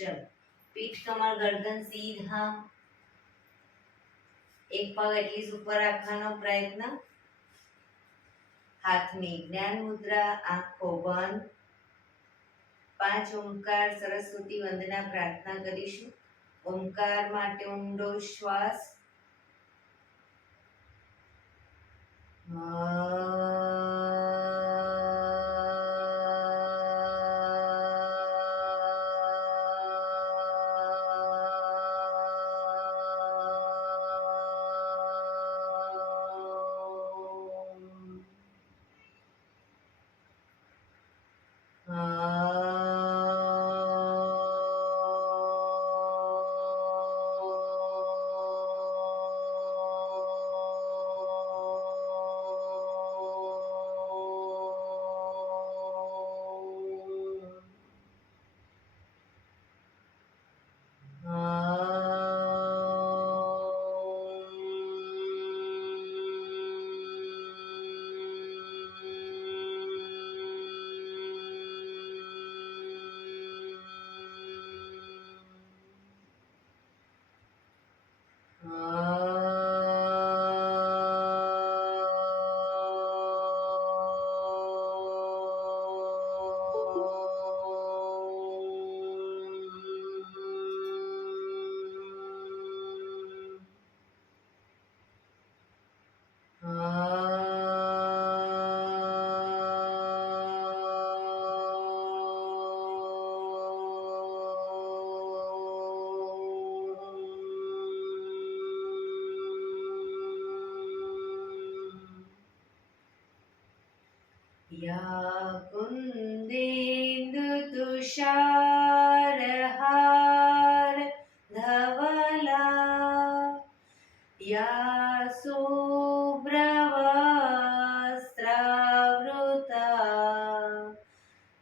चलो, पीठ कमर गर्दन सीधा, एक पग एटलीस्ट ऊपर रखવાનો प्रयत्न, हाथ में ज्ञान मुद्रा, आंखों बंद। 5 ओंकार सरस्वती वंदना प्रार्थना करीशुं। ओंकार माटे ऊंडो श्वास, या कुन्देन्दु तुषारहार धवला, या शुभ्रवस्त्रावृता,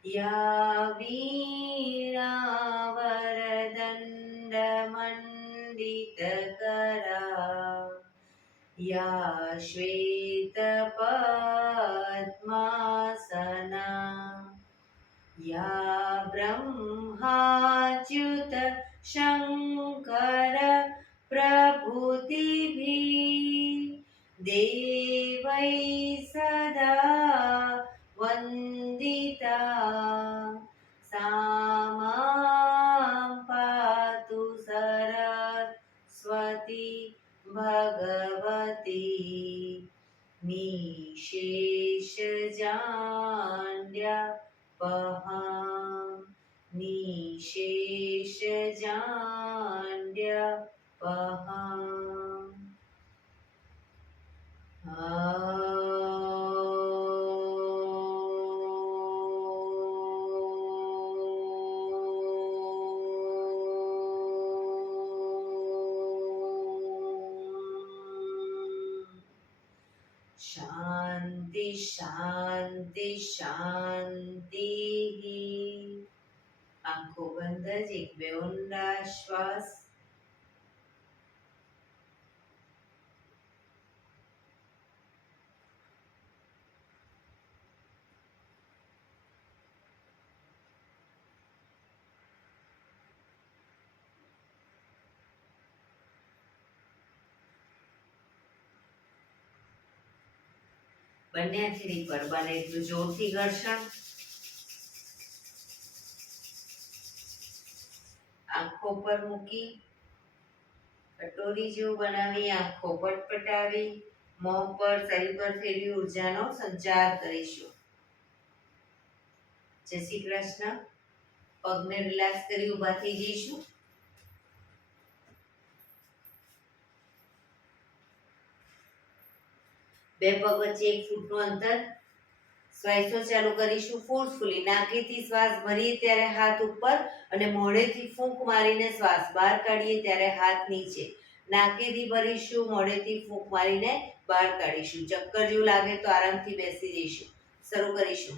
या वीणावरदण्डमण्डितकरा, या श्वेतपद्मासना, या ब्रह्माच्युत शङ्कर प्रभृतिभिः देवैः सदा वन्दिता, सा मां पातु सरस्वती भगवती निशेषजाड्यापहा, निशेषजाड्यापहा। शांति शांति शांति। आंखों बंद, एक बे ऊंडा श्वास। બંને હાથેથી પર બને એટલું જોરથી ઘર્ષણ। આંખો પર મૂકી કટોરી જેવું બનાવી આંખો પટપટાવી મોં પર શરીર પર ફેરવી ઉર્જાનો સંચાર કરીશું। જય શ્રી કૃષ્ણ। પગને રિલેક્સ કરી ઊભા થઈ જઈશું। બે પગ વચ્ચે 1 ફૂટનું અંતર। શ્વાસો ચાલુ કરીશું ફોર્સફુલી। નાકેથી શ્વાસ ભરીએ ત્યારે હાથ ઉપર અને મોઢેથી ફૂંક મારીને શ્વાસ બહાર કાઢીએ ત્યારે હાથ નીચે। નાકેથી ભરીશું, મોઢેથી ફૂંક મારીને બહાર કાઢીશું। ચક્કર જેવું લાગે તો આરામથી બેસી જઈશું। શરૂ કરીશું।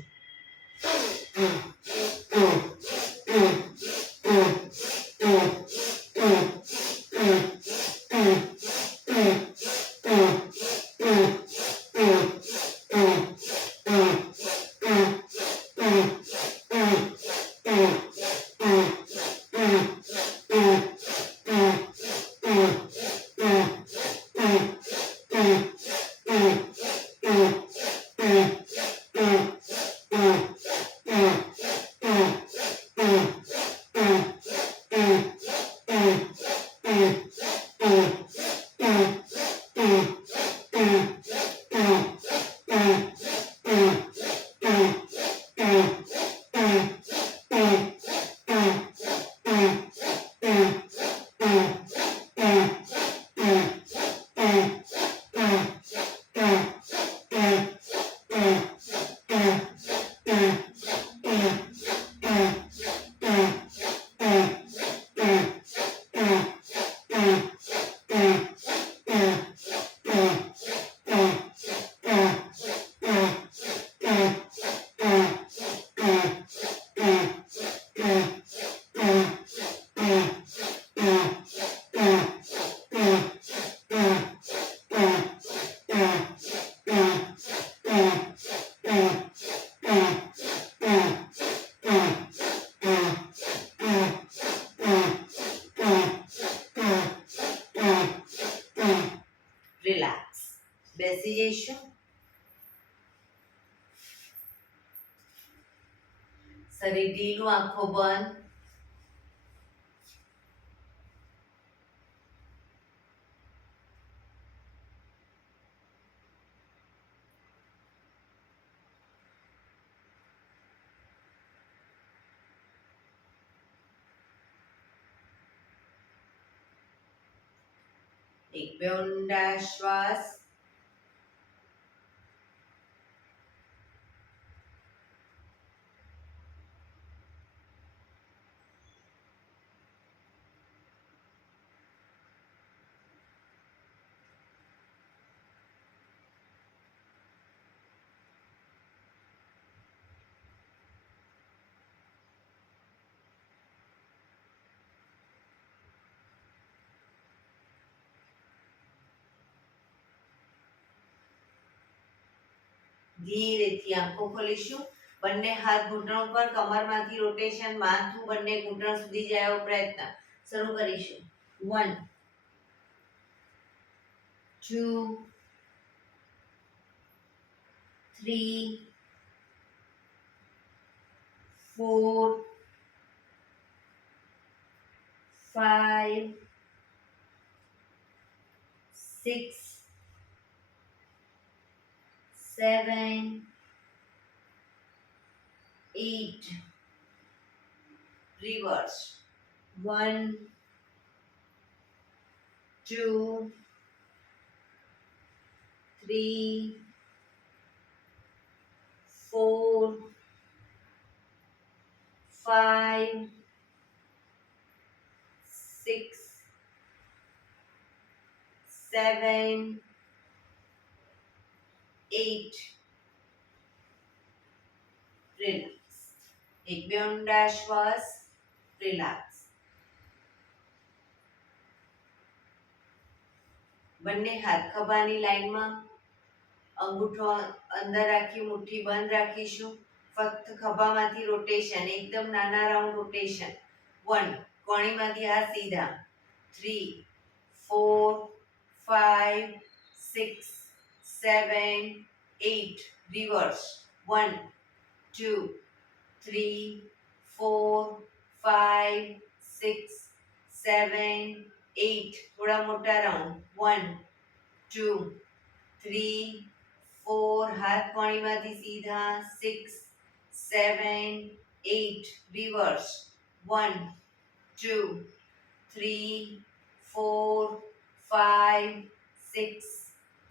શરીર ઢીલું, આંખો બંધ. એક બે ઊંડા શ્વાસ. ધીરેથી આંખો ખોલીશું. બંને હાથ ઘૂંટણ ઉપર, કમરમાંથી રોટેશન, માથું બંને ઘૂંટણ સુધી જાય એવો પ્રયત્ન. શરૂ કરીશું. 1 2 3 4 5 6 7 8. Reverse. 1 2 3 4 5 6 7 8. Relax. એક બે ઊંડા શ્વાસ. રિલેક્સ. બંને હાથ ખભાની લાઈનમાં, અંગૂઠો અંદર રાખી મુઠ્ઠી બંધ રાખીશું. ફક્ત ખભામાંથી રોટેશન, એકદમ નાના રાઉન્ડ રોટેશન. 1 કોણીમાંથી હાથ સીધા. 3 4 5 6 7 8. રિવર્સ. 1 2 3 4 5 6 7 8. થોડા મોટા રાઉન્ડ. 1 2 3 4. હાથ કોણીમાંથી સીધા. 6 7 8. રિવર્સ. 1 2 3 4 5 6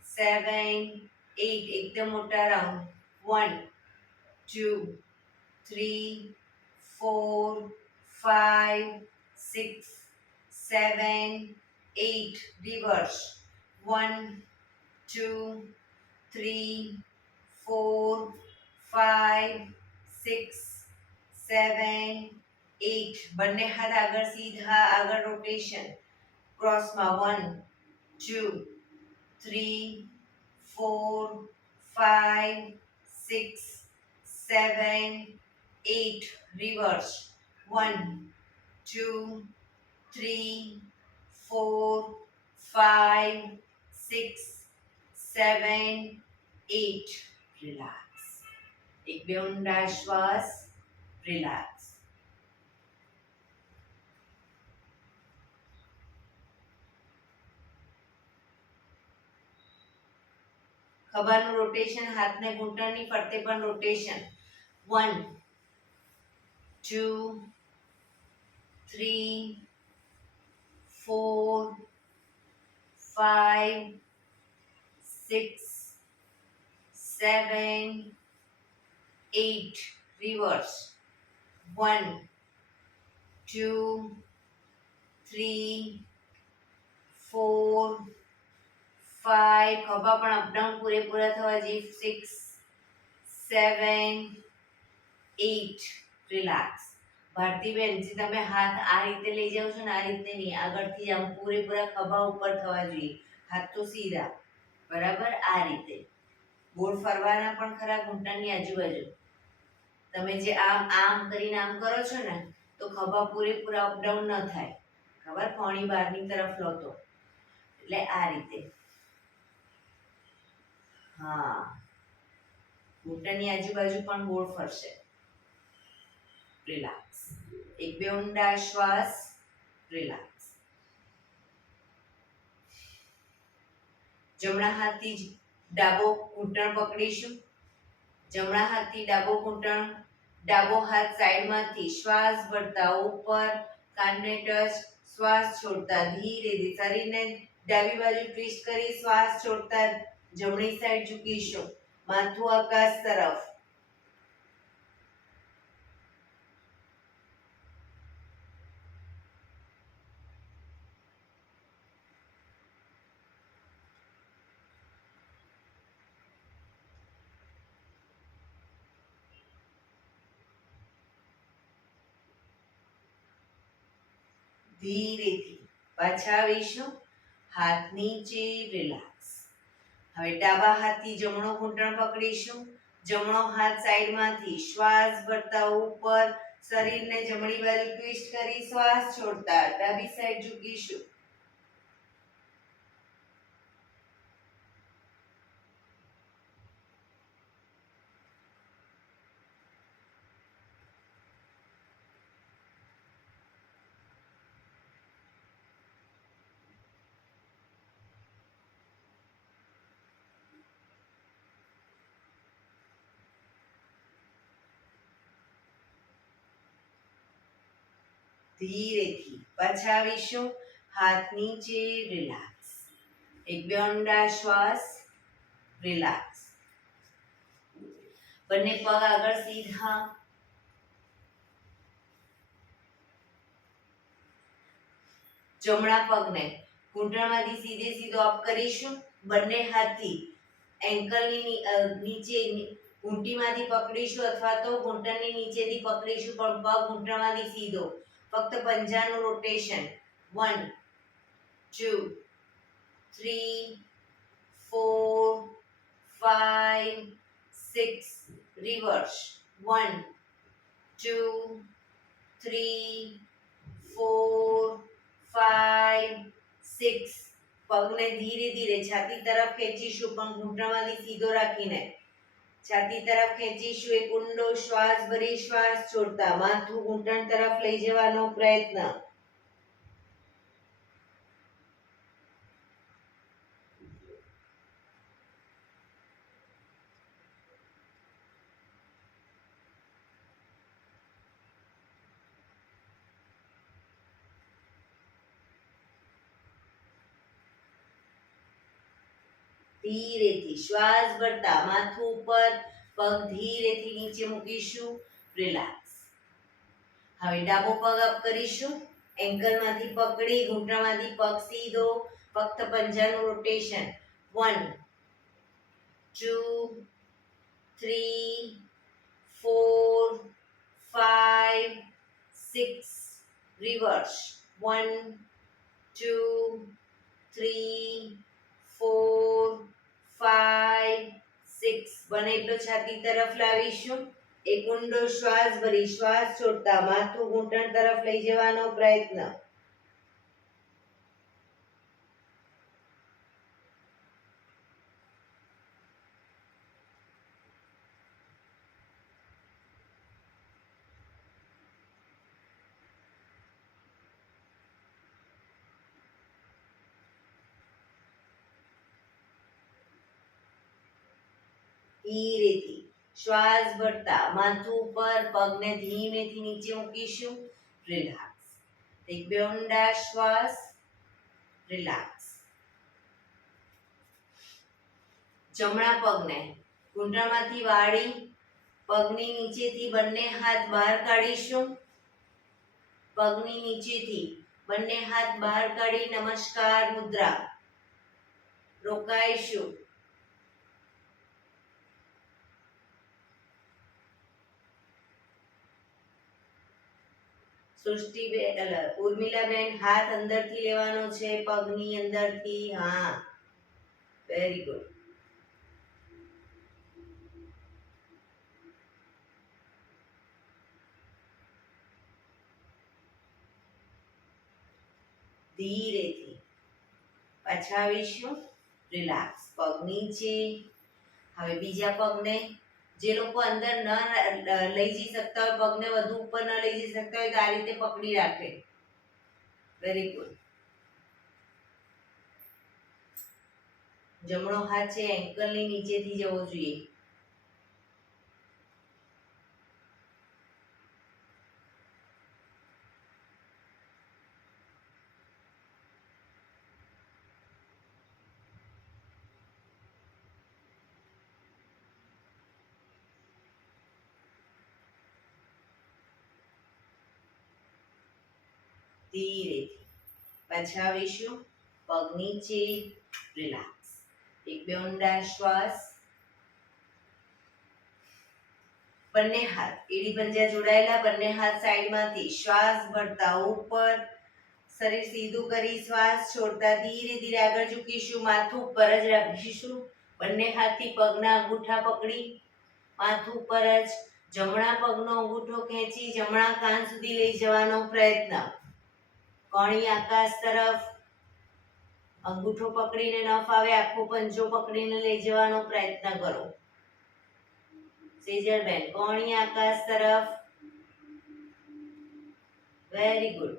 7 8. એકદમ મોટા રાઉન્ડ. 1 2 3 4 5 6 7 8. Reverse. 1 2 3 4 5 6 7 8. બંને હાથ આગળ સીધા, આગળ રોટેશન. ક્રોસમાં 1 2 3 4 5 6 7 8. Reverse. 1 2 3 4 5 6 7 8. Relax. એક બે ઊંડા શ્વાસ. રિલેક્સ. ખભાનું રોટેશન, હાથને ઘૂંટણની ફરતે પણ રોટેશન. 1 2 3 4 5 6 7 8. Reverse. 1 2 3 4 5. ખભા પણ અપડાઉન પૂરેપૂરા થવા જોઈએ. 6 7 8. રિલેક્સ. ભારતીબેન, જે તમે હાથ આ રીતે લઈ જાઓ છો ને, આ રીતે નહીં, આગળથી આમ પૂરેપૂરા ખભા ઉપર થવા જોઈએ. હાથ તો સીધા. બરાબર? આ રીતે ગોળ ફરવાના પણ ખરા ઘૂંટણની આજુબાજુ. તમે જે આમ આમ કરીને આમ કરો છો ને, તો ખભા પૂરેપૂરા અપડાઉન ન થાય. ખબર? કોણી બહારની તરફ લો તો. એટલે આ રીતે. હા, ઘૂંટણની આજુબાજુ પણ ગોળ ફરશે. રિલેક્સ. એક બે ઊંડા શ્વાસ, રિલેક્સ. જમણા હાથથી ડાબો ઘૂંટણ પકડીશું. જમણા હાથથી ડાબો ઘૂંટણ, ડાબો હાથ સાઈડમાંથી શ્વાસ ભરતા ઉપર, કાનને ટચ, શ્વાસ છોડતા ધીરે ધીરે શરીરને ડાબી બાજુ ટ્વિસ્ટ કરી શ્વાસ છોડતા જમણી સાઈડ ઝૂકીશું. માથું આકાશ તરફ. ધીરેથી પાછા આવીશું. હાથ નીચે, રિલેક્સ. હવે ડાબા હાથથી જમણો ઘૂંટણ પકડીશું. જમણો હાથ સાઈડમાંથી શ્વાસ ભરતા ઉપર, શરીરને જમણી બાજુ ટ્વિસ્ટ કરી શ્વાસ છોડતા ડાબી સાઈડ ઝૂકીશું. ધીરેથી પાછા આવીશું. હાથ નીચે, રિલેક્સ. એક બે ઊંડા શ્વાસ, રિલેક્સ. બંને પગ આગળ સીધા. જમણા પગને ઘૂંટણમાંથી સીધે સીધો અપ કરીશું. બંને હાથથી એન્કલની નીચે ઘૂંટીમાંથી પકડીશું અથવા તો ઘૂંટણની નીચેથી પકડીશું, પણ પગ ઘૂંટણમાંથી સીધો. ફક્ત પંજાનું રોટેશન. 1 2 3 4 5 6, રિવર્સ. 1 2 3 4 5 6. પગને ધીરે ધીરે છાતી તરફ ખેંચીશું, પણ ઘૂંટણમાંથી સીધો રાખીને છાતી તરફ ખેંચીશું. એક ઊંડો શ્વાસ ભરી શ્વાસ છોડતા માથું ઘૂંટણ તરફ લઈ જવાનો પ્રયત્ન. ધીરેથી શ્વાસ ભરતા માથું ઉપર, પગ ધીરેથી નીચે મૂકીશું. રિલેક્સ. હવે ડાબો પગ અપ કરીશું. એન્કલમાંથી પકડી ઘૂંટણમાંથી પગ સીધો. ફક્ત પંજાનું રોટેશન. 1 2 3 4 5 6, રિવર્સ. 1 2 3 4 5 6. બને એટલો છાતી તરફ લાવીશું. એક ઊંડો શ્વાસ ભરી શ્વાસ છોડતા માથું ઘૂંટણ તરફ લઈ જવાનો પ્રયત્ન. ધીરેથી શ્વાસ ભરતા માથું ઉપર, પગને ધીમેથી નીચે મૂકીશું. રિલેક્સ. એક બે ઊંડા શ્વાસ, રિલેક્સ. જમણા પગને ઘૂંટણમાંથી વાળી પગની નીચેથી બંને હાથ બહાર કાઢીશું. પગની નીચેથી બંને હાથ બહાર કાઢી નમસ્કાર મુદ્રા. રોકાઈશું. ઉર્મિલાબેન, હાથ અંદરથી લેવાનો છે, પગની અંદરથી. હા, વેરી ગુડ. ધીરેથી પાછા આવીશું. રિલેક્સ. પગ નીચે. હવે બીજા પગને જે લોકો અંદર ન લઈ જઈ શકતા હોય, પગને વધુ ઉપર ન લઈ જઈ શકતા હોય તો આ રીતે પકડી રાખે. Very good. જમણો હાથ છે એન્કલની નીચેથી જવો જોઈએ. ધીરેથી પાછા આવીશું. પગ નીચે, રિલેક્સ. એક બે ઊંડા શ્વાસ. બંને હાથ એડી પંજા જોડાયેલા, બંને હાથ સાઈડમાંથી શ્વાસ ભરતા ઉપર, શરીર સીધું કરી શ્વાસ છોડતા ધીરે ધીરે આગળ ઝૂકીશું. માથું ઉપર જ રાખીશું. બંને હાથથી પગના અંગૂઠા પકડી માથું ઉપર જ. જમણા પગનો અંગૂઠો ખેંચી જમણા કાન સુધી લઈ જવાનો પ્રયત્ન. કોણી આકાશ તરફ. અંગૂઠો પકડીને ન ફાવે આખો પંજો પકડીને લઈ જવાનો પ્રયત્ન કરો. સેજલબેન, કોણી આકાશ તરફ. Very good.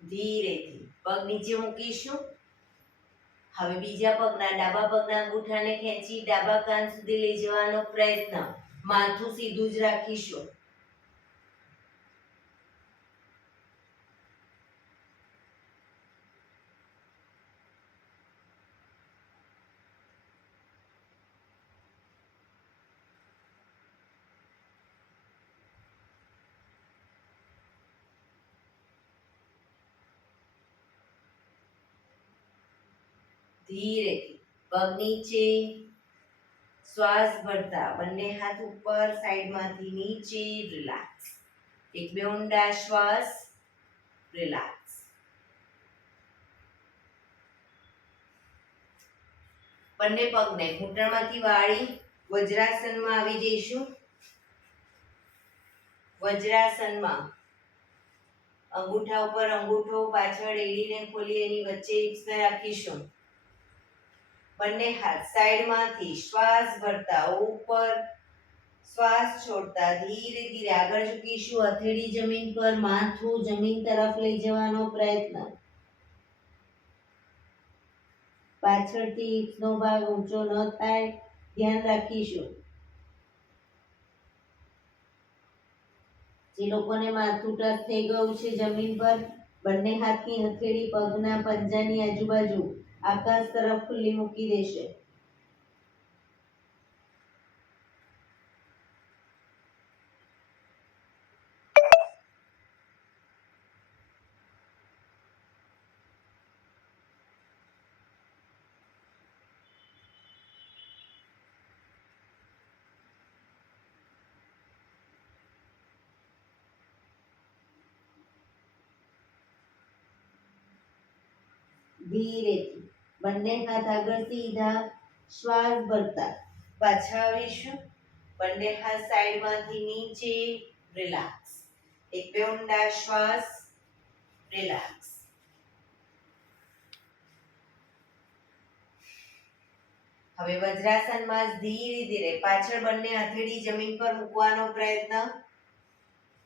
ધીરેથી પગ નીચે મૂકીશું. હવે બીજા પગના ડાબા પગના અંગૂઠાને ખેંચી ડાબા કાન સુધી લઈ જવાનો પ્રયત્ન. માથું સીધું જ રાખીશું. ધીરેથી પગ નીચે, શ્વાસ ભરતા બંને હાથ ઉપર, સાઈડમાંથી નીચે, રિલેક્સ. એક બે ઊંડા શ્વાસ, રિલેક્સ. બંને પગને ઘૂંટણમાંથી વાળી વજ્રાસનમાં આવી જઈશું. વજ્રાસનમાં અંગૂઠા ઉપર અંગૂઠો, પાછળ એડીને ખોલી એની વચ્ચે હિપ્સને રાખીશું. બંને હાથ સાઈડમાંથી શ્વાસ ભરતા ઉપર, શ્વાસ છોડતા ધીરે ધીરે આગળ ઝૂકીશું. હથેળી જમીન પર, માથું જમીન તરફ લઈ જવાનો પ્રયત્ન. પાછળથી હિપ્સનો ભાગ ઊંચો ન થાય ધ્યાન રાખીશું. જે લોકોને માથું ટચ થઈ ગયું છે જમીન પર, બંને હાથની હથેળી પગના પંજાની આજુબાજુ આકાશ તરફ ખુલ્લી મૂકી દેશે. ધીરેથી બંને હાથ આગળ સીધા, શ્વાસ ભરતા પાછા આવીશું. બંને હાથ સાઈડમાંથી નીચે, રિલેક્સ. એક બે ઊંડા શ્વાસ, રિલેક્સ. હવે વજ્રાસનમાં ધીરે ધીરે પાછળ બંને હથેળી જમીન પર મૂકવાનો પ્રયત્ન.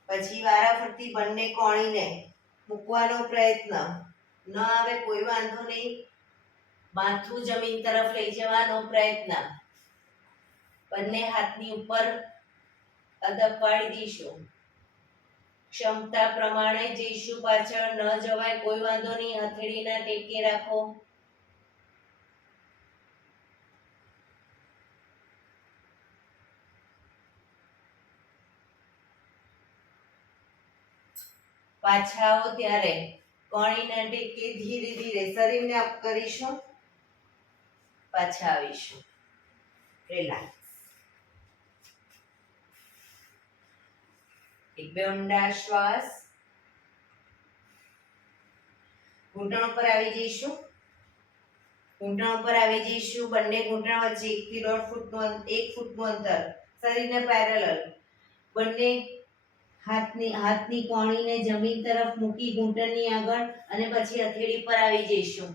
પછી વારાફરતી બંને કોણીને મૂકવાનો પ્રયત્ન. ન આવે કોઈ વાંધો નહીં. માથું જમીન તરફ લઈ જવાનો પ્રયત્ન. બંને હાથની ઉપર અદબ પાડી દઈશું. ક્ષમતા પ્રમાણે જઈશું. પાછળ ન જવાય કોઈ વાંધો નહીં. હથેળીના ટેકે રાખો. પાછા આવો ત્યારે કોણીના ટેકે ધીરે ધીરે શરીરને અપ કરીશું. પાછા આવીશું. રિલેક્સ. એક બે ઊંડા શ્વાસ. ઘૂંટણ પર આવી જઈશું. ઘૂંટણ ઉપર આવી જઈશું. બંને ઘૂંટણ વચ્ચે 1 થી 1.5 ફૂટનું અંતર, શરીરને પેરેલલ. બંને હાથની કોણીને જમીન તરફ મૂકી ઘૂંટણની આગળ અને પછી હથેળી પર આવી જઈશું.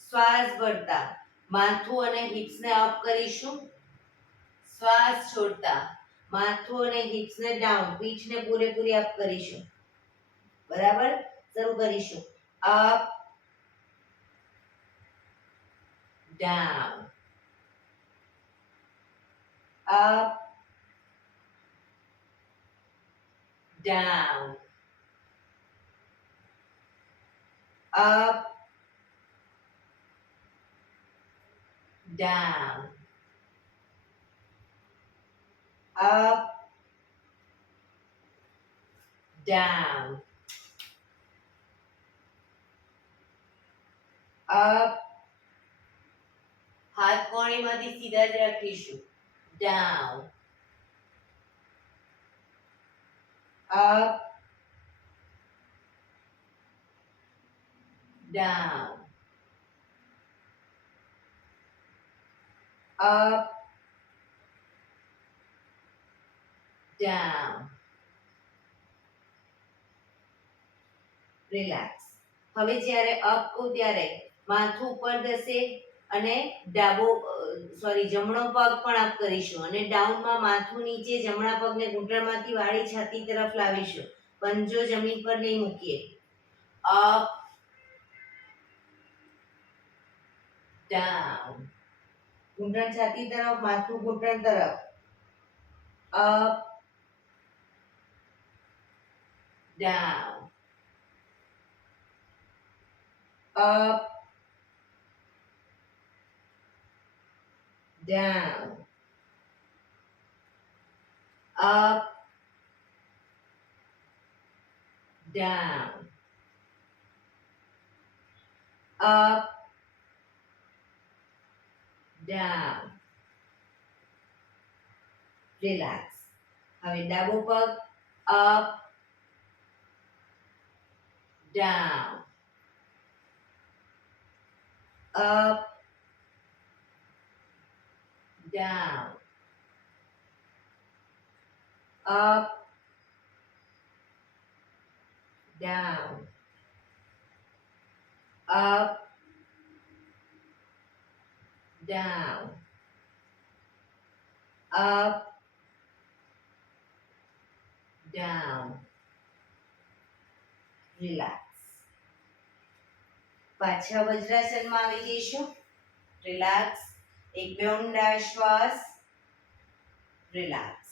શ્વાસ ભરતા માથું અને હિપ્સને અપ કરીશું. શ્વાસ છોડતા માથું અને હિપ્સને ડાઉન, પીઠને પૂરેપૂરી અપ કરીશું. બરાબર, શરૂ કરીશું. Up, down, up, down, up, down, up, down, up. હાથ કોણીમાંથી સીધા જ રાખીશું. down, up, down, up, down. Relax. હવે જ્યારે અપ કહું ત્યારે માથું ઉપર જશે અને જમણો પગ પણ અપ કરીશું અને ડાઉનમાં માથું નીચે, જમણા પગને ઘૂંટણમાંથી વાળી છાતી તરફ લાવીશું. પંજો જમીન પર નહીં મૂકીએ. અપ, ડાઉન, ઘૂંટણ છાતી તરફ, માથું ઘૂંટણ તરફ. Up, down, up, down, up, down, up, down. Relax. હવે ડાબો પગ up, down, up, down, up, down, up, down, up, down. Relax. પાછા વજ્રાસનમાં આવી જઈશું. રિલેક્સ. એક બે ઊંડા શ્વાસ. રિલેક્સ.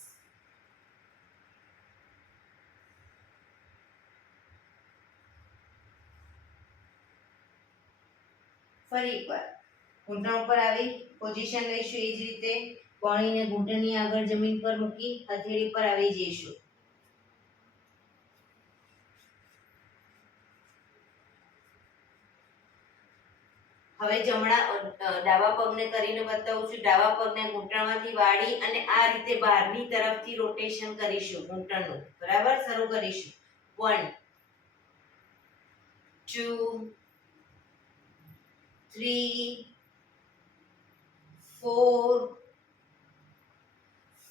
ફરી એકવાર ઘૂંટણ ઉપર આવી પોઝિશન લઈશું. એ જ રીતે કોણીને ઘૂંટણની આગળ જમીન પર મૂકી હથેળી પર આવી જઈશું. હવે ડાબા પગને કરીને બતાવું છું. ડાબા પગને ઘૂંટણમાંથી વાળી અને આ રીતે બહારની તરફથી રોટેશન કરીશું ઘૂંટણનું. બરાબર, શરૂ કરીશું. 1 2 3 4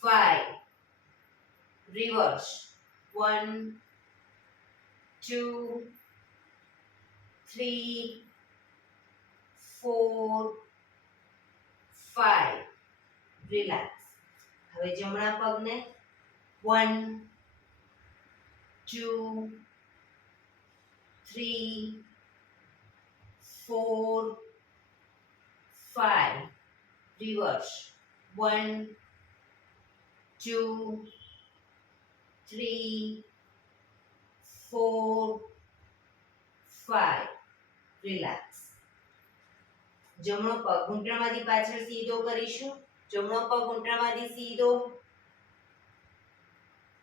5. રિવર્સ. 1 2 3 4 5. રિલેક્સ. હવે જમણા પગને 1 2 3 4 5. રિવર્સ. 1 2 3 4 5. રિલેક્સ. જમણો પગ ઘૂંટણમાંથી પાછળ સીધો કરીશું. જમણો પગ ઘૂંટણમાંથી સીધો,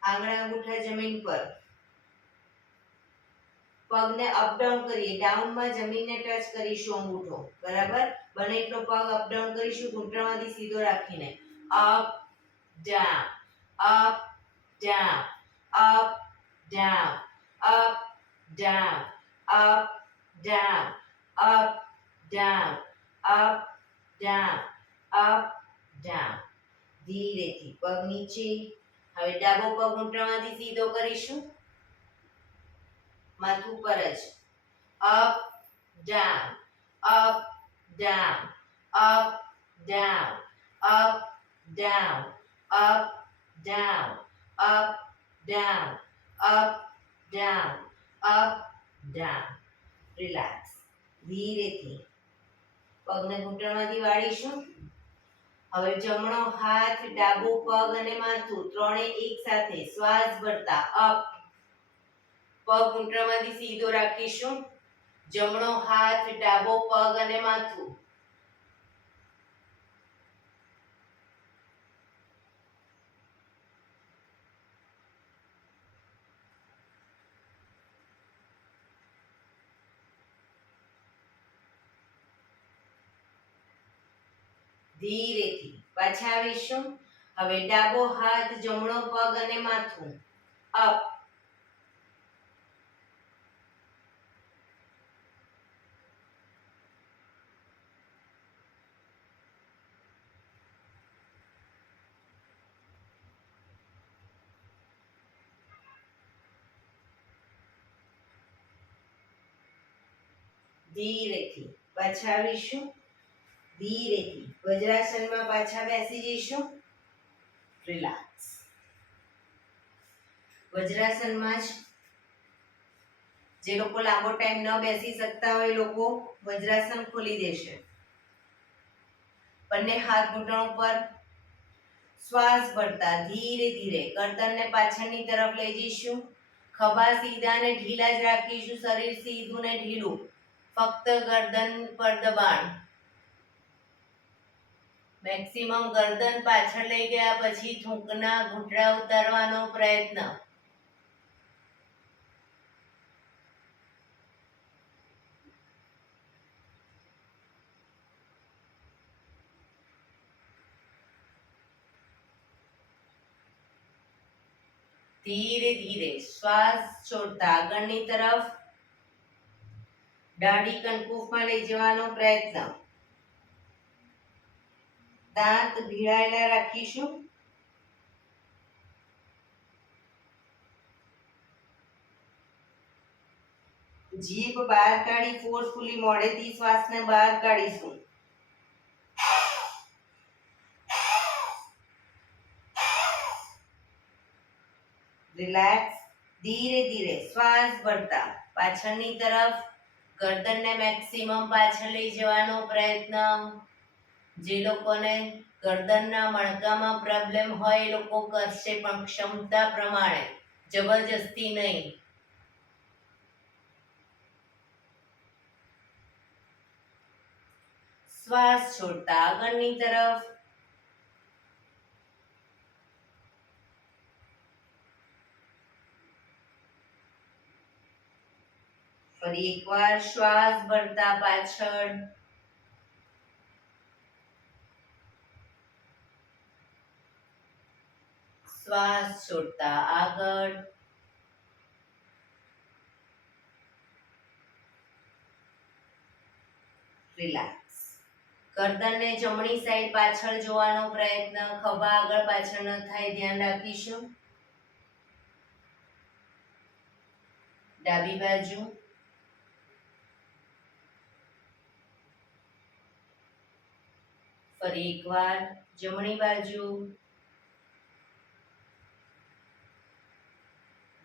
આંગળા અંગૂઠા જમીન પર. પગને અપ ડાઉન કરીએ. ડાઉનમાં જમીનને ટચ કરીશું અંગૂઠો. બરાબર, બને એટલો પગ અપ ડાઉન કરીશું ઘૂંટણમાંથી સીધો રાખીને. Up down, up down, up down, up down, up down, up, down, up, down, up, down. ધીરેથી પગ નીચે. હવે ડાબો પગ ઘૂંટણમાંથી સીધો કરીશું, માથું પર જ. up, down, up, down, up, down, up, down, up, down, up, down, up, down, up, down. Relax. ધીરેથી પગને ઘૂંટણમાંથી વાળીશું. હવે જમણો હાથ, ડાબો પગ અને માથું ત્રણે એક સાથે શ્વાસ ભરતા અપ. પગ ઘૂંટણમાંથી સીધો રાખીશું. જમણો હાથ, ડાબો પગ અને માથું. ધીરેથી પાછા આવીશું. હવે ડાબો હાથ, જમણો પગ અને માથું અપ. ધીરેથી પાછા આવીશું. ધીરેથી વજ્રાસનમાં પાછા બેસી જઈશું. રિલેક્સ. વજ્રાસનમાં જ જે લોકો લાંબો ટાઈમ ન બેસી શકતા હોય એ લોકો વજ્રાસન ખોલી દેશે. બંને હાથ ઘૂંટણો પર શ્વાસ ભરતા ધીરે ધીરે ગરદનને પાછળની તરફ લઈ જઈશું. ખભા સીધા અને ઢીલા જ રાખીશું. શરીર સીધું ને ઢીલું. ફક્ત ગરદન પર દબાણ. મેક્સિમમ ગરદન પાછળ લઈ ગયા પછી થૂંકના ઘૂંટડા ઉતારવાનો પ્રયત્ન. ધીરે ધીરે શ્વાસ છોડતા આગળની તરફ દાઢી કંકુફમાં લઈ જવાનો પ્રયત્ન. દાંત ભીડાયેલા રાખીશું. જીભ બહાર કાઢી ફોર્સફુલી મોઢેથી શ્વાસને બહાર કાઢીશું. રિલેક્સ. ધીરે ધીરે શ્વાસ ભરતા પાછળની તરફ ગરદનને મેક્સિમમ પાછળ લઈ જવાનો પ્રયત્ન. જે લોકોને ગરદનના મણકામાં પ્રોબ્લેમ હોય એ લોકો કરશે, પણ ક્ષમતા પ્રમાણે, જબરજસ્તી નહીં. શ્વાસ છોડતા આગળની તરફ. ફરી એકવાર શ્વાસ ભરતા પાછળ. શ્વાસ છોડતા આગળ. રિલેક્સ. ગરદનને જમણી સાઈડ પાછળ જોવાનો પ્રયત્ન. ખભા આગળ પાછળ ન થાય ધ્યાન રાખીશું. ડાબી બાજુ. ફરી એકવાર જમણી બાજુ.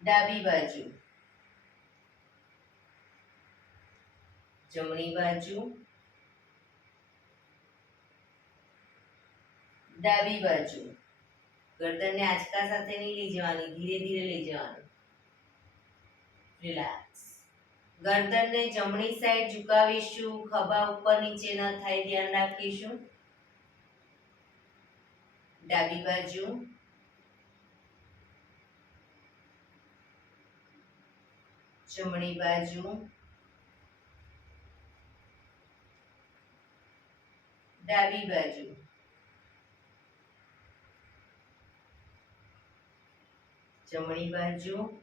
ડાબી બાજુ. જમણી બાજુ. ડાબી બાજુ. ગરદનને આંચકા સાથે નહીં લઈ જવાની, ધીરે ધીરે લઈ જવાનું. રિલેક્સ. ગરદનને જમણી સાઈડ ઝુકાવીશું. ખભા ઉપર નીચે ન થાય ધ્યાન રાખીશું. ડાબી બાજુ. જમણી બાજુ. ડાબી બાજુ. જમણી બાજુ.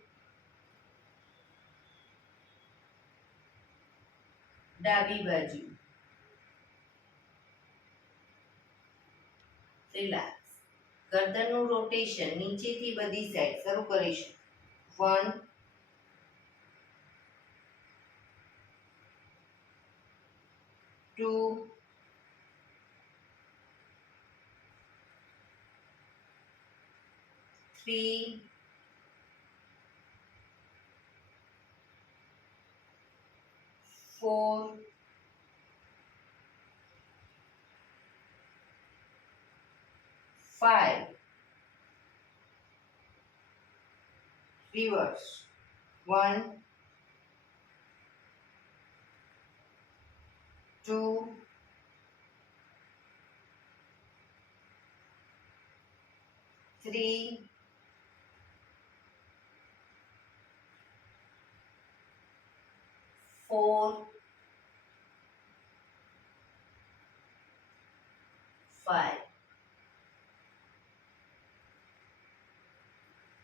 ડાબી બાજુ, રિલેક્સ. ગરદનનું રોટેશન નીચેથી બધી સાઈડ શરૂ કરીશું. 1 2 3 4 5 reverse 1 2 3 4 5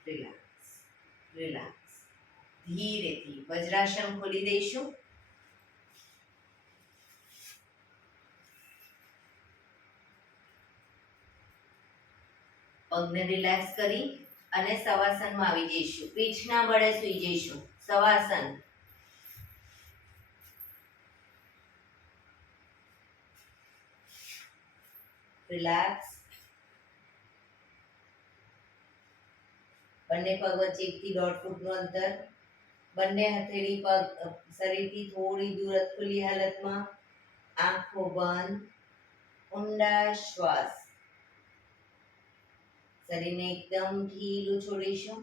રિલેક્સ રિલેક્સ. ધીરેથી વજ્રાસન ખોલી દઈશું. પગને રિલેક્સ કરી અને શવાસનમાં આવી જઈશું. પીઠના બળે સૂઈ જઈશું. શવાસન. રિલેક્સ. બંને પગ વચ્ચે 1 થી 1.5 ફૂટનું અંતર. બંને હથેળી પગ શરીરથી થોડી દૂર ખુલ્લી હાલતમાં. આંખો બંધ. ઊંડા શ્વાસ. શરીરને એકદમ ઢીલું છોડીશું.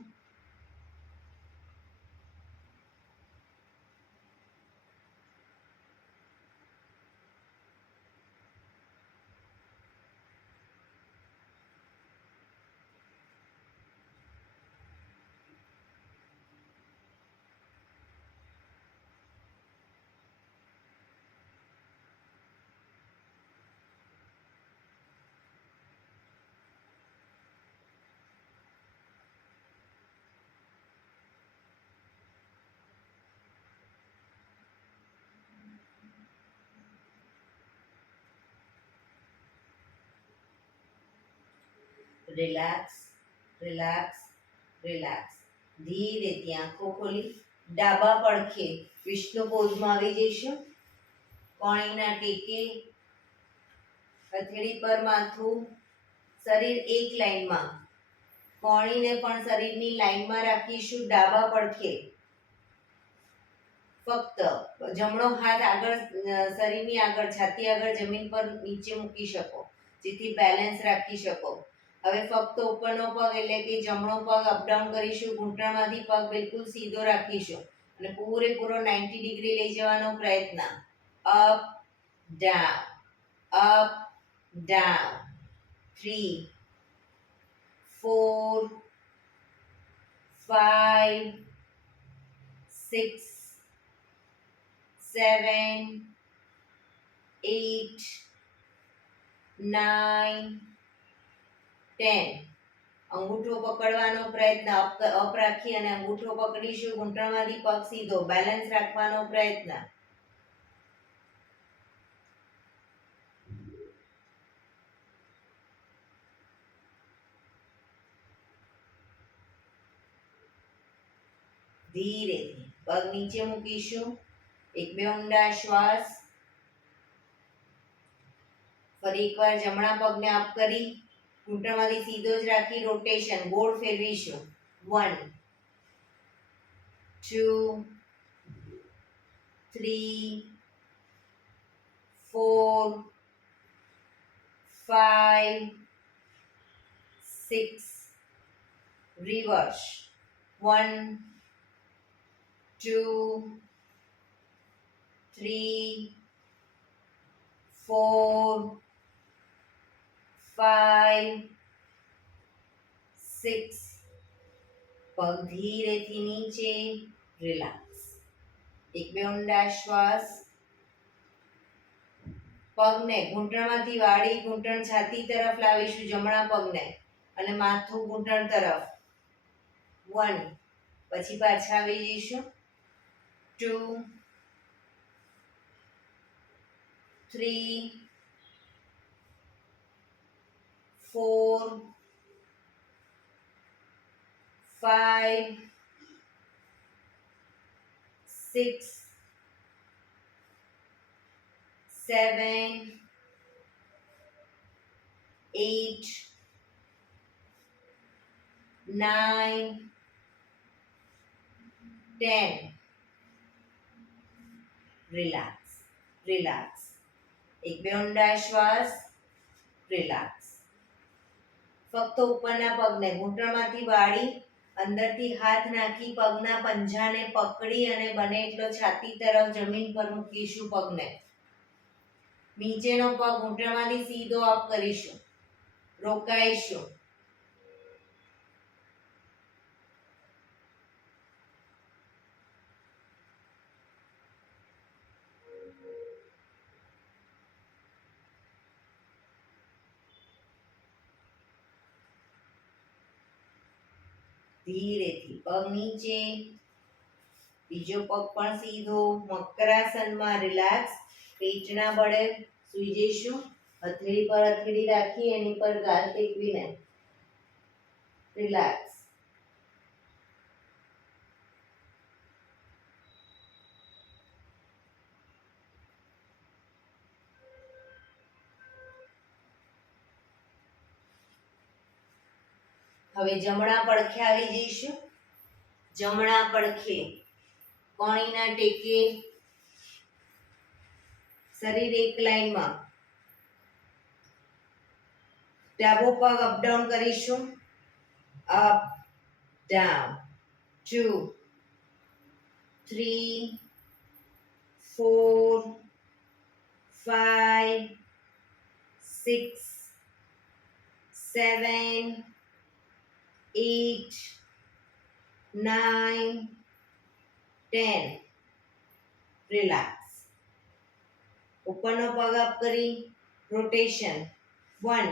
Relax relax relax. ધીરેથી આંખો ખોલી ડાબા પડખે વિષ્ણુ પોઝમાં આવી જઈશું. કોણીના ટેકે, હથેળી પર માથું, શરીર એક લાઈનમાં. કોણીને પણ શરીરની લાઈનમાં રાખીશું. ડાબા પડખે ફક્ત જમણો હાથ આગળ શરીરની આગળ છાતી આગળ જમીન પર નીચે મૂકી શકો જેથી બેલેન્સ રાખી શકો. હવે ફક્ત ઉપરનો પગ એટલે કે જમણો પગ અપડાઉન કરીશું. ઘૂંટણમાંથી પગ બિલકુલ સીધો રાખીશું અને પૂરેપૂરો 90 ડિગ્રી લઈ જવાનો પ્રયત્ન. Up down up down. 3 4 5 6 7 8 9 10. અંગૂઠો પકડવાનો પ્રયત્ન. અપ રાખી અને અંગૂઠો પકડીશું. ઘૂંટણમાંથી પગ સીધો બેલેન્સ રાખવાનો પ્રયત્ન. ધીરેથી પગ નીચે મૂકીશું. 1-2 ઊંડા શ્વાસ. ફરી એકવાર જમણા પગને અપ કરી ઘૂંટણમાંથી સીધો જ રાખી રોટેશન ગોળ ફેરવીશું. 1 2 3 4 5 6 રિવર્સ. 1 2 3 4 5 6. પગ ધીરેથી નીચે. રિલેક્સ. 1-2 ઊંડા શ્વાસ. પગને ઘૂંટણમાંથી વાળી ઘૂંટણ છાતી તરફ લાવીશું. જમણા પગને અને માથું ઘૂંટણ તરફ. 1 પછી પાછા આવી જઈશું. 2 3 4 5 6 7 8 9 10 રિલેક્સ રિલેક્સ એક બે ઊંડા શ્વાસ રિલેક્સ ફક્ત ઉપરના પગને ઘૂંટણમાંથી વાળી અંદરથી હાથ નાખી પગના પંજાને પકડી અને બને એટલો છાતી તરફ જમીન પર મૂકીશું પગને નીચેનો પગ ઘૂંટણમાંથી સીધો અપ કરીશું રોકાઈશું ધીરેથી પગ નીચે બીજો પગ પણ સીધો મકરાસનમાં રિલેક્સ પેટના બળે સૂઈ જઈશું હથેળી પર હથેળી રાખી એની પર ગાલ ટેકવીને રિલેક્સ હવે જમણા પડખે આવી જઈશું જમણા પડખે કોણીના ટેકે શરીર એક લાઈનમાં ડાબો પગ અપડાઉન કરીશું અપ ડાઉન 2 3 4 5 6 7 8 9 10 રિલેક્સ ઉપરનો પગ અપ કરી રોટેશન 1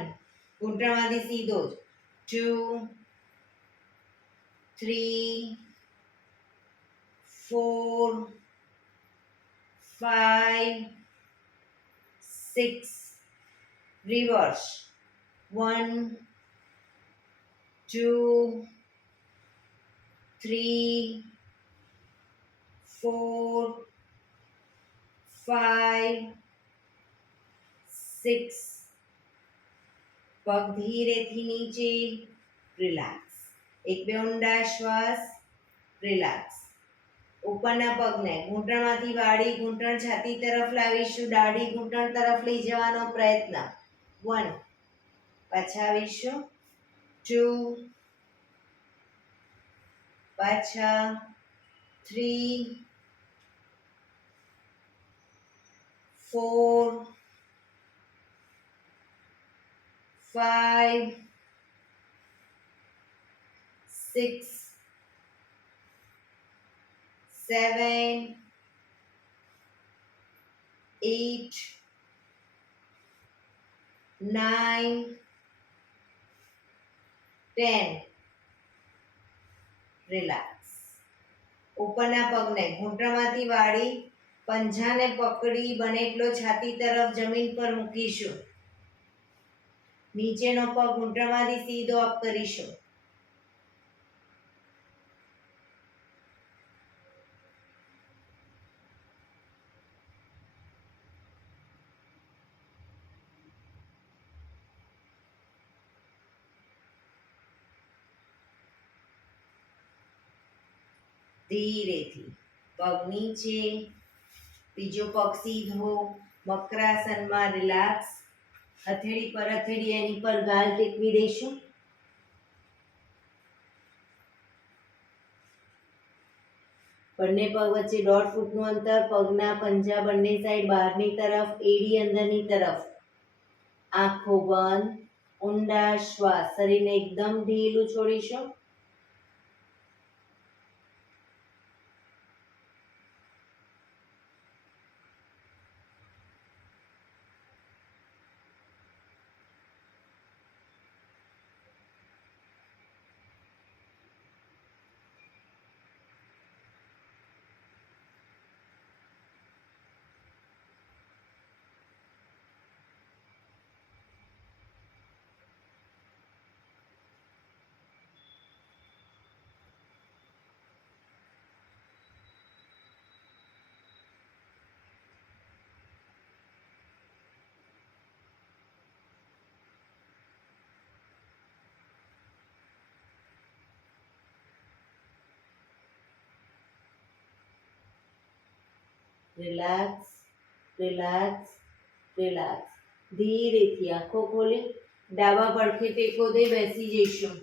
ઘૂંટણમાંથી સીધો જ 2 3 4 5 6 રિવર્સ 1 2 3 4 5 6 પગ ધીરેથી નીચે રિલેક્સ એક બે ઊંડા શ્વાસ રિલેક્સ ઉપરના પગને ઘૂંટણમાંથી વાળી ઘૂંટણ છાતી તરફ લાવીશું દાઢી ઘૂંટણ તરફ લઈ જવાનો પ્રયત્ન 1 પાછા આવીશું 2 પાછા 3 4 5 6 7 8 9 10 રિલેક્સ ઉપરના પગને ઘૂંટણમાંથી વાળી પંજાને પકડી બને એટલો છાતી તરફ જમીન પર મૂકીશું નીચેનો પગ ઘૂંટણમાંથી સીધો અપ કરીશું ધીરેથી પગ નીચે બીજો પગ સીધો મકરાસનમાં રિલેક્સ હથેળી પર હથેળી એની પર ગાલ ટેકવી દઈશું બંને પગ વચ્ચે 1.5 ફૂટનું અંતર પગના પંજા બંને સાઈડ બહારની તરફ એડી અંદરની તરફ આંખો બંધ ઊંડા શ્વાસ શરીરને એકદમ ઢીલું છોડીશું રિલેક્સ, રિલેક્સ, રિલેક્સ. ધીરેથી આંખો ખોલી ડાબા પડખે ટેકો દઈ બેસી જઈશું.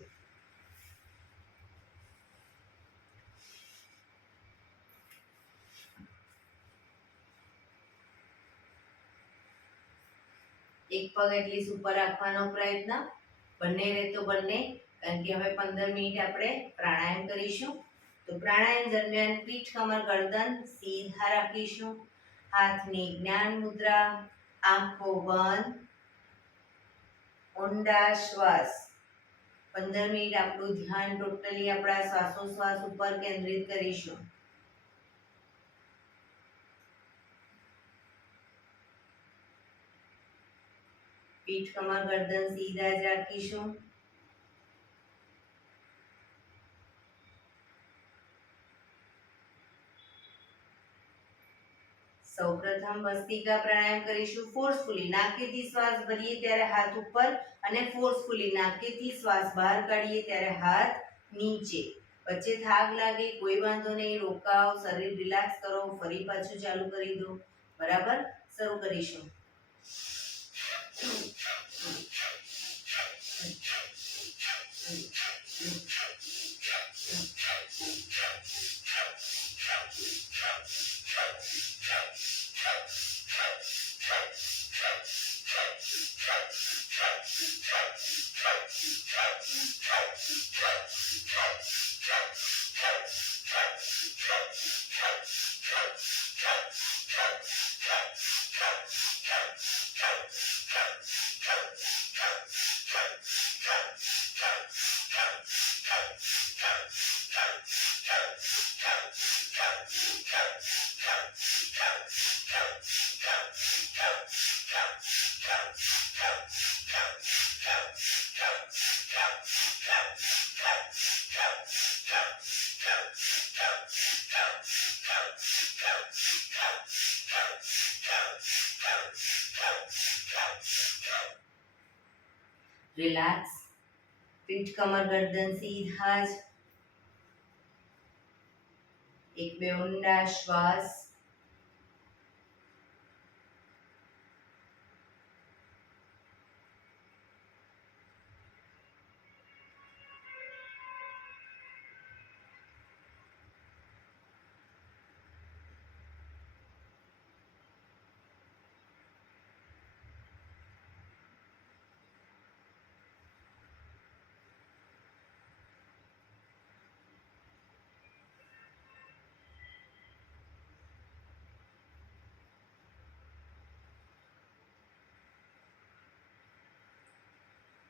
એક પગ એટલીસ્ટ ઉપર રાખવાનો પ્રયત્ન, બંને રહે તો બંને, કારણ કે હવે 15 મિનિટ આપણે પ્રાણાયામ કરીશું. તો પ્રાણાયામ દરમિયાન પીઠ, કમર, ગરદન સીધા રાખીશું. હાથની જ્ઞાન મુદ્રા, આંખો બંધ, ઊંડા શ્વાસ. 15 મિનિટ આપણું ધ્યાન ટોટલી આપણા શ્વાસોશ્વાસ ઉપર કેન્દ્રિત કરીશું. પીઠ, કમર, ગરદન સીધા જ રાખીશું. સૌપ્રથમ ભસ્ત્રિકા પ્રાણાયામ કરીશું ફોર્સફુલી. નાકેથી શ્વાસ ભરીએ ત્યારે હાથ ઉપર અને ફોર્સફુલી નાકેથી શ્વાસ બહાર કાઢીએ ત્યારે હાથ નીચે. વચ્ચે થાક લાગે કોઈ વાંધો નહીં, રોકાઓ, શરીર રિલેક્સ કરો, ફરી પાછું ચાલુ કરી દો. બરાબર, શરૂ કરીશું. રિલેક્સ. પીઠ, કમર, ગરદન સીધા જ. એક બે ઊંડા શ્વાસ.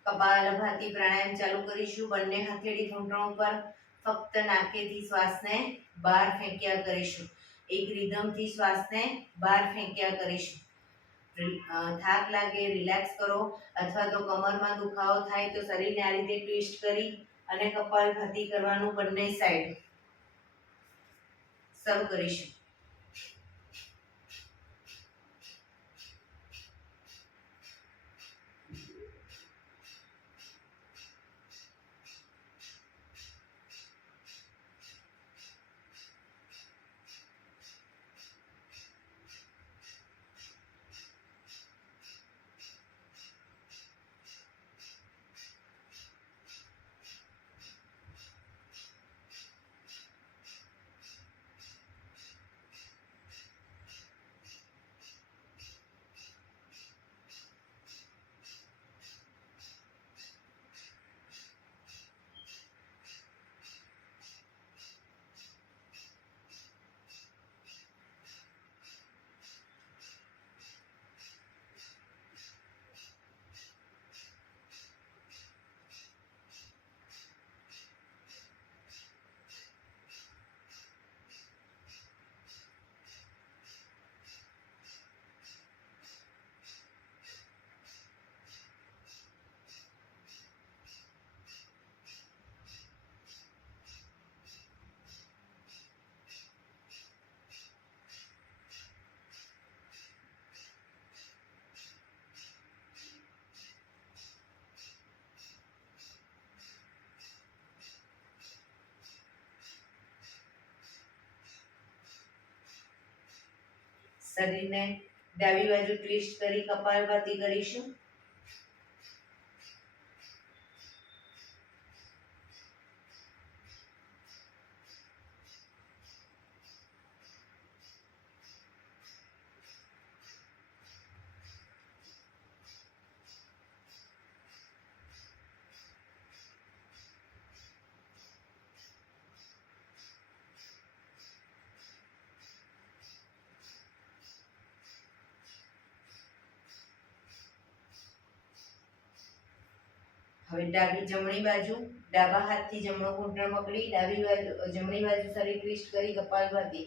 કપાલભાતિ પ્રાણાયામ ચાલુ કરીશું. બંને હથેળી ઘૂંટણ ઉપર, ફક્ત નાકેથી શ્વાસને બહાર ફેંક્યા કરીશું. એક રિધમથી શ્વાસને બહાર ફેંક્યા કરીશું. થાક લાગે રિલેક્સ કરો, અથવા તો કમરમાં દુખાવો થાય તો શરીરને આ રીતે ટ્વિસ્ટ કરી અને કપાલભાતિ કરવાનું બંને સાઈડ. શરૂ કરીશું. શરીરને ડાબી બાજુ ટ્વિસ્ટ કરી કપાલભાતિ કરીશું. હવે જમણી બાજુ ડાબા હાથથી જમણો ઘૂંટણ પકડી ડાબી બાજુ જમણી બાજુ શરીર ટ્વિસ્ટ કરી કપાલભાતિ.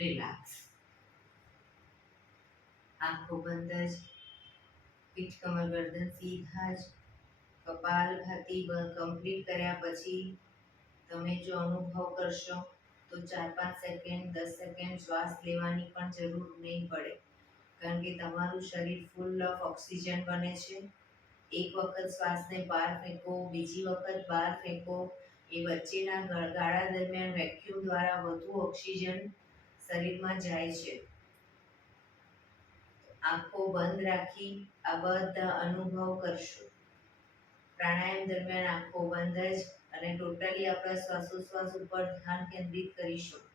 રિલેક્સ. આંખો બંધ જ, પીઠ કમર ગરદન સીધા જ. કપાલભાતિ કમ્પ્લીટ કર્યા પછી તમે જો અનુભવ કરશો તો 4-5 સેકન્ડ 10 સેકન્ડ શ્વાસ લેવાની પણ જરૂર નહીં પડે, કારણ કે તમારું શરીર ફૂલ ઓફ ઓક્સિજન બને છે. એક વખત શ્વાસને બહાર ફેંકો, બીજી વખત બહાર ફેંકો. એ વચ્ચેના ગાળા દરમિયાન વેક્યુમ દ્વારા વધુ ઓક્સિજન શરીરમાં જાય છે. આંખો બંધ રાખી આ બધા અનુભવ કરશો. પ્રાણાયામ દરમિયાન આંખો બંધ જ અને ટોટલી આપણા શ્વાસોશ્વાસ ઉપર ધ્યાન કેન્દ્રિત કરીશું.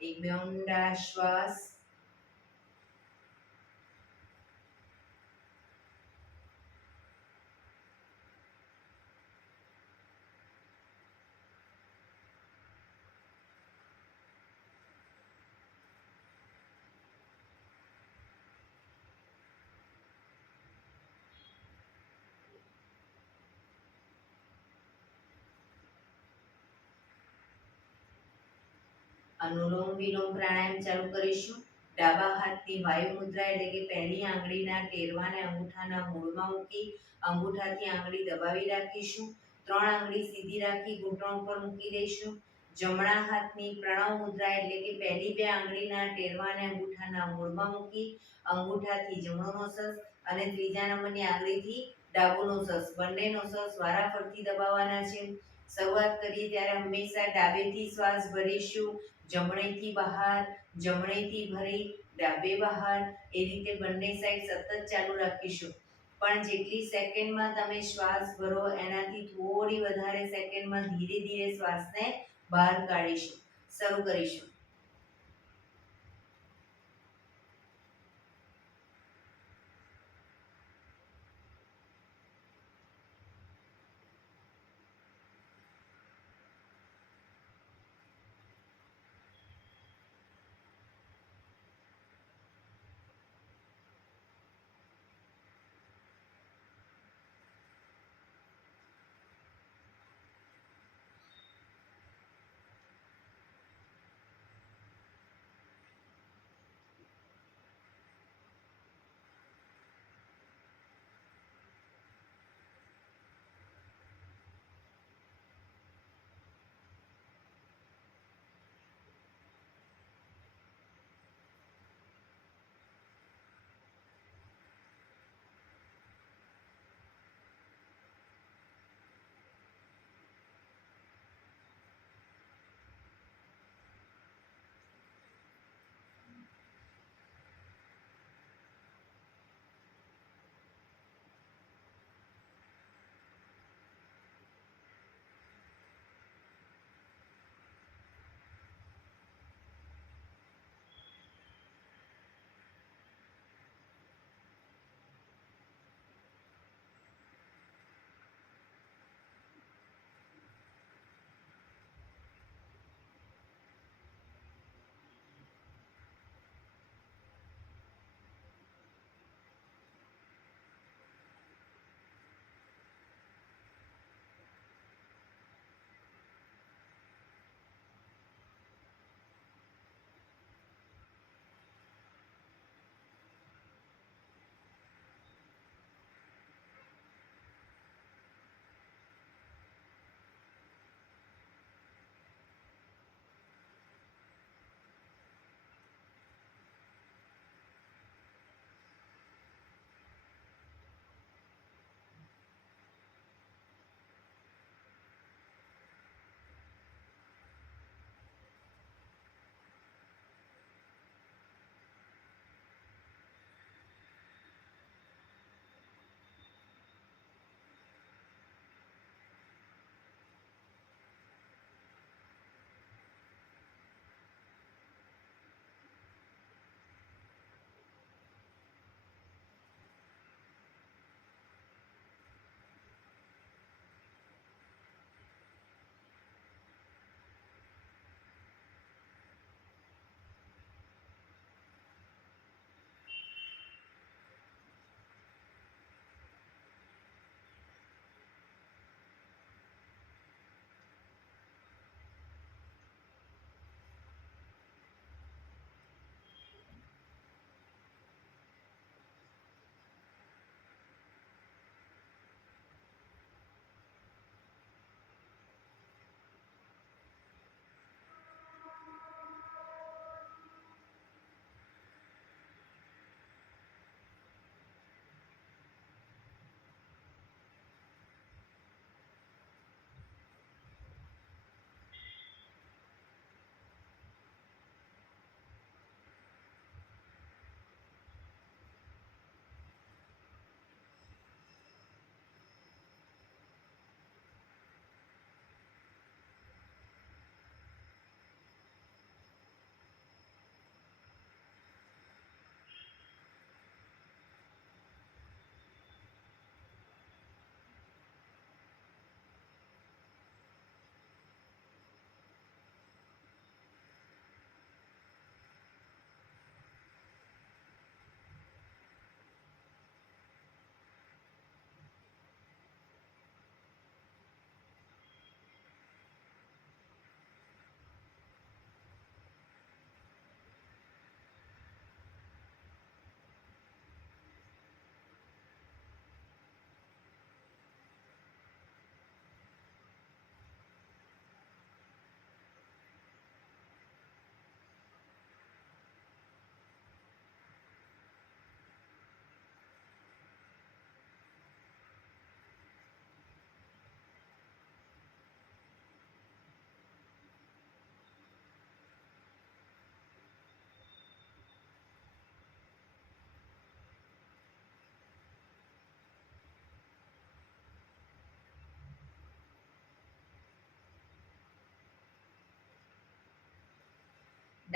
એક બે ઊંડા શ્વાસ. અનુલોમ વિલોમ પ્રાણાયામ ચાલુ કરીશું. ડાબા હાથની વાયુ મુદ્રા એટલે કે પહેલી આંગળીના ટેરવાને અંગૂઠાના મૂળમાં મૂકી અંગૂઠાથી આંગળી દબાવી રાખીશું. 3 આંગળી સીધી રાખી ઘૂંટણ ઉપર મૂકી દઈશું. જમણા હાથની પ્રણવ મુદ્રા એટલે કે પહેલી 2 આંગળીના ટેરવાને અંગૂઠાના મૂળમાં મૂકી અંગૂઠાથી જમણો નોસસ અને ત્રીજા નંબરની આંગળીથી ડાબો નોસસ, બંને નોસસ વારાફરતી દબાવવાના છે. શરૂઆત કરીએ ત્યારે હંમેશા ડાબેથી શ્વાસ ભરીશું, જમણેથી બહાર, જમણેથી ભરી ડાબે બહાર. એ રીતે બંને સાઈડ સતત ચાલુ રાખીશું. પણ જેટલી સેકન્ડમાં તમે શ્વાસ ભરો એનાથી થોડી વધારે સેકન્ડમાં ધીરે ધીરે શ્વાસને બહાર કાઢીશું. શરૂ કરીશું.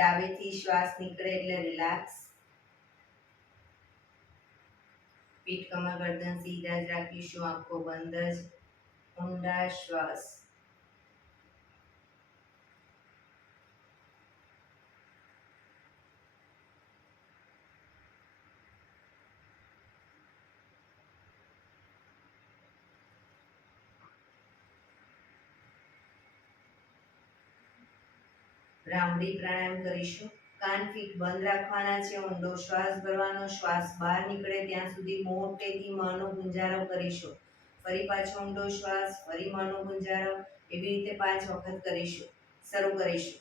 ડાબેથી શ્વાસ નીકળે એટલે રિલેક્સ. પીઠ કમર ગરદન સીધા જ રાખીશું, આંખો બંધ જ. ઊંડા શ્વાસ. ભ્રામરી પ્રાણાયામ કરીશું. કાન ફીટ બંધ રાખવાના છે, ઊંડો શ્વાસ ભરવાનો, શ્વાસ બહાર નીકળે ત્યાં સુધી મોટેથી મોંનો ગુંજારો કરીશું. ફરી પાછો ઊંડો શ્વાસ, ફરી મોંનો ગુંજારો, એવી રીતે 5 વખત કરીશું. શરૂ કરીશું.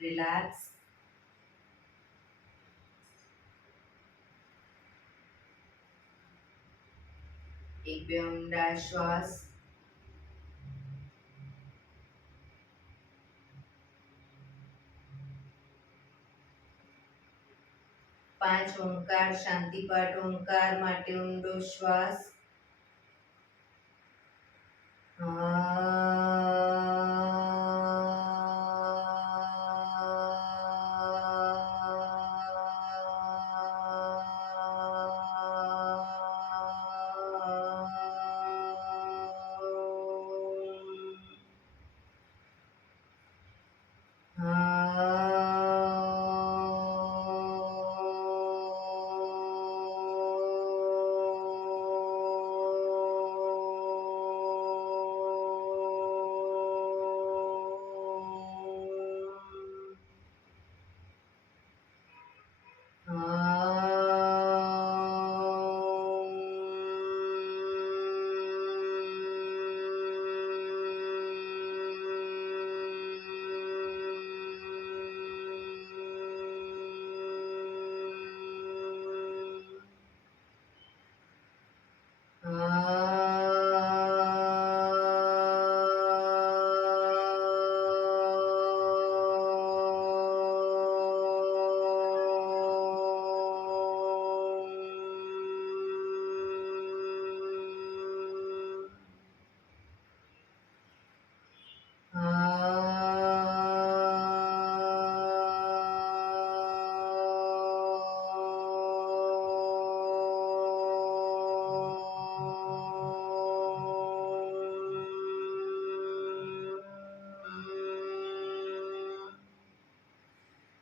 રિલેક્સ. એક બે ઊંડા શ્વાસ. પાંચ ઓંકાર શાંતિપાઠ ઓંકાર માટે ઊંડો શ્વાસ.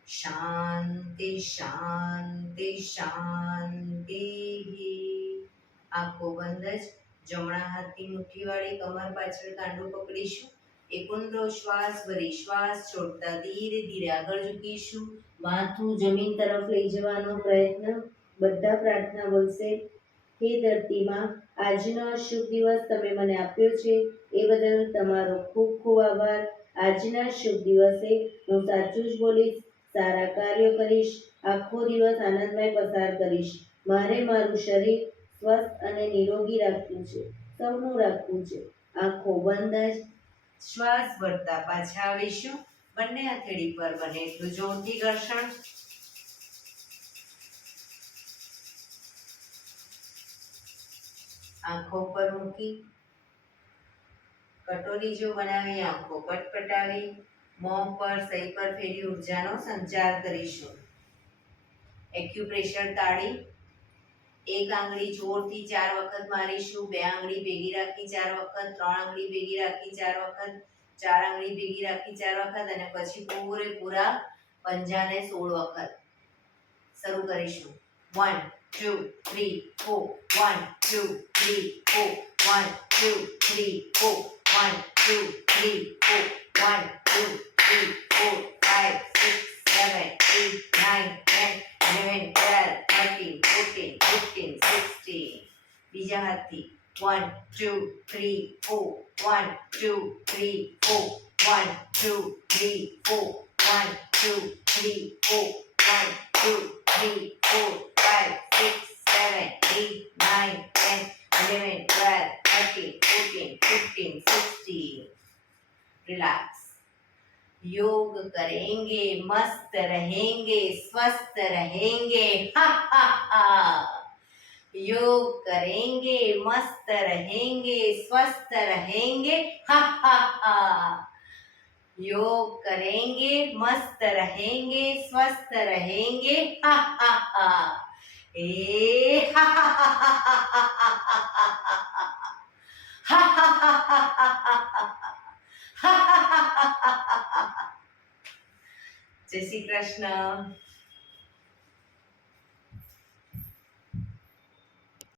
શાંતિ શાંતિ શાંતિ. આંખો બંધ જ. જમણા હાથની મુઠ્ઠીવાળી કમર પાછળ કાંડું પકડીશું. એક ઊંડો શ્વાસ ભરી શ્વાસ છોડતા ધીરે ધીરે આગળ ઝૂકીશું. માથું જમીન તરફ લઈ જવાનો પ્રયત્ન. બધા પ્રાર્થના બોલશે. હે ધરતીમાં, આજનો આ શુભ દિવસ તમે મને આપ્યો છે એ બદલ તમારો ખૂબ ખૂબ આભાર. આજના શુભ દિવસે હું સાચું જ બોલીશ, સારા કાર્યો કરીશ, આખો દિવસ આનંદમય પસાર કરીશ. મારે મારું શરીર સ્વસ્થ અને નિરોગી રાખવું છે, સૌનું રાખવું છે. આંખો બંધ જ શ્વાસ ભરતા પાછા આવીશું. બંને હથેળી પર બને એટલું જોરથી ઘર્ષણ. આંખો પર મૂકી કટોરી જો બનાવી આંખો પટપટાવી મોં પર સહી પર ફેરી ઉર્જાનો સંચાર કરીશું. એક્યુપ્રેશર તાળી. એક આંગળી જોરથી 4 વખત મારીશું. 2 આંગળી ભેગી રાખી 4 વખત, 3 આંગળી ભેગી રાખી 4 વખત, 4 આંગળી ભેગી રાખી 4 વખત અને પછી પૂરેપૂરા પંજાને 16 વખત. શરૂ કરીશું. 1 2 3 4 1 2 3 4 1 2 3 4 1 2 3 4 1 2 3 4 5 6 7 8 9 10 11 12 13 14 15 16. બીજા હાથથી 1 2 3 4 1 2 3 4 1 2 3 4 1 2 3 4 1 2 3 4 5 6 7 8 9 10 11 12 13 14 15 16. रिलैक्स. योग करेंगे मस्त रहेंगे स्वस्थ रहेंगे. हा हा हा. योग करेंगे मस्त रहेंगे स्वस्थ रहेंगे. हा हा हा. योग करेंगे मस्त रहेंगे स्वस्थ रहेंगे. हा हा हा. ए हा हा हा हा हा हा हा हा. જય શ્રી કૃષ્ણ.